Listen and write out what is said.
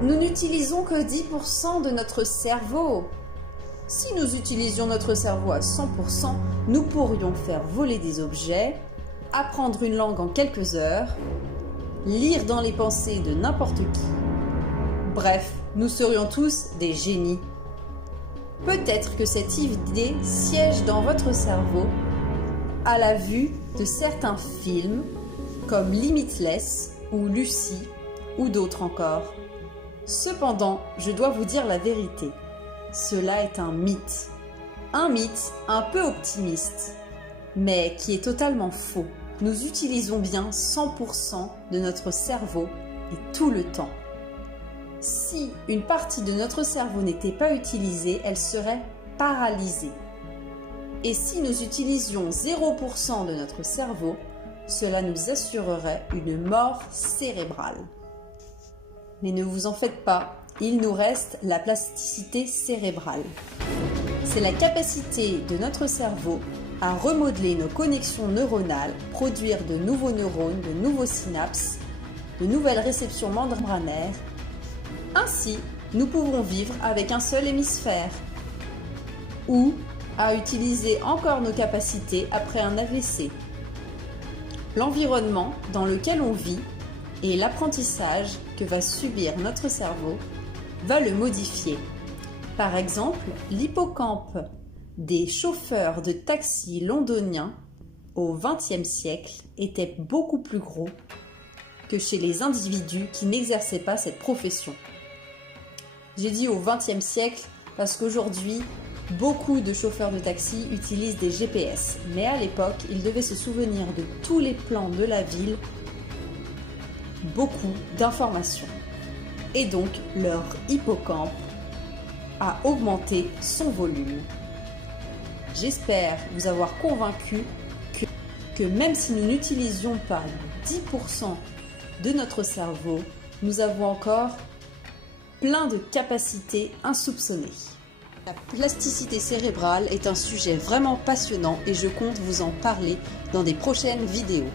Nous n'utilisons que 10% de notre cerveau. Si nous utilisions notre cerveau à 100%, nous pourrions faire voler des objets, apprendre une langue en quelques heures, lire dans les pensées de n'importe qui. Bref, nous serions tous des génies. Peut-être que cette idée siège dans votre cerveau à la vue de certains films comme Limitless ou Lucy ou d'autres encore. Cependant, je dois vous dire la vérité. Cela est un mythe. Un mythe un peu optimiste, mais qui est totalement faux. Nous utilisons bien 100% de notre cerveau et tout le temps. Si une partie de notre cerveau n'était pas utilisée, elle serait paralysée. Et si nous utilisions 0% de notre cerveau, cela nous assurerait une mort cérébrale. Mais ne vous en faites pas, il nous reste la plasticité cérébrale. C'est la capacité de notre cerveau à remodeler nos connexions neuronales, produire de nouveaux neurones, de nouveaux synapses, de nouvelles réceptions membranaires. Ainsi, nous pouvons vivre avec un seul hémisphère ou à utiliser encore nos capacités après un AVC. L'environnement dans lequel on vit et l'apprentissage que va subir notre cerveau va le modifier. Par exemple, l'hippocampe des chauffeurs de taxi londoniens au XXe siècle était beaucoup plus gros que chez les individus qui n'exerçaient pas cette profession. J'ai dit au XXe siècle parce qu'aujourd'hui, beaucoup de chauffeurs de taxi utilisent des GPS, mais à l'époque, ils devaient se souvenir de tous les plans de la ville, beaucoup d'informations. Et donc, leur hippocampe a augmenté son volume. J'espère vous avoir convaincu que même si nous n'utilisions pas 10% de notre cerveau, nous avons encore plein de capacités insoupçonnées. La plasticité cérébrale est un sujet vraiment passionnant et je compte vous en parler dans des prochaines vidéos.